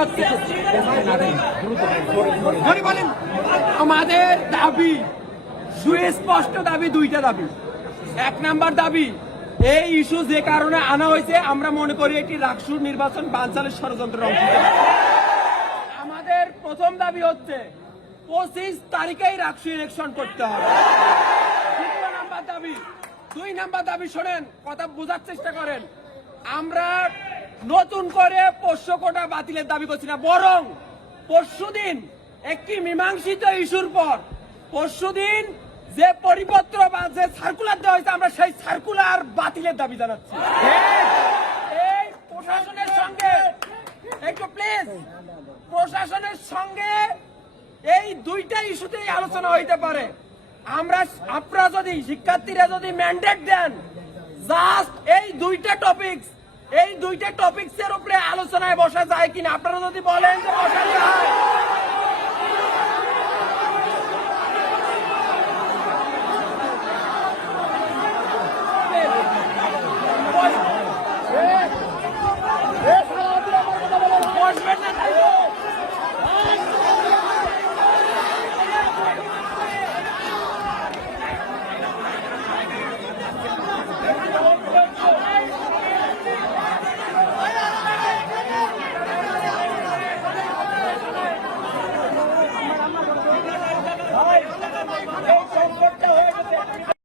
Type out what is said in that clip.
হচ্ছে আমাদের দাবি সুস্পষ্ট দাবি, দুইটা দাবি। এক নাম্বার দাবি, এই ইস্যু যে কারণে আনা হয়েছে আমরা মনে করি এটি রাকসুর নির্বাচন বানচালের ষড়যন্ত্রের অংশ। আমাদের প্রথম দাবি হচ্ছে 25 তারিখেই রাকসু ইলেকশন করতে হবে। দুই নাম্বার দাবি শোনেন, কথা বোঝার চেষ্টা করেন। আমরা নতুন করে পোষ্য কোটা বাতিলের দাবি করছি না, বরং পরশুদিন একটি মীমাংসিত ইস্যুর পর পরশুদিন যে পরিপত্র বা যে সার্কুলার দেওয়া হয়েছে আমরা সেই সার্কুলার বাতিলের দাবি জানাচ্ছি। এই প্রশাসনের সঙ্গে একটু প্লিজ, প্রশাসনের সঙ্গে এই দুইটা ইস্যুতেই আলোচনা হইতে পারে। আপনারা যদি শিক্ষার্থীরা যদি ম্যান্ডেট দেন, জাস্ট এই দুইটা টপিকস এর উপরে আলোচনায় বসা যায় কিনা, আপনারা যদি বলেন যে বসা যায়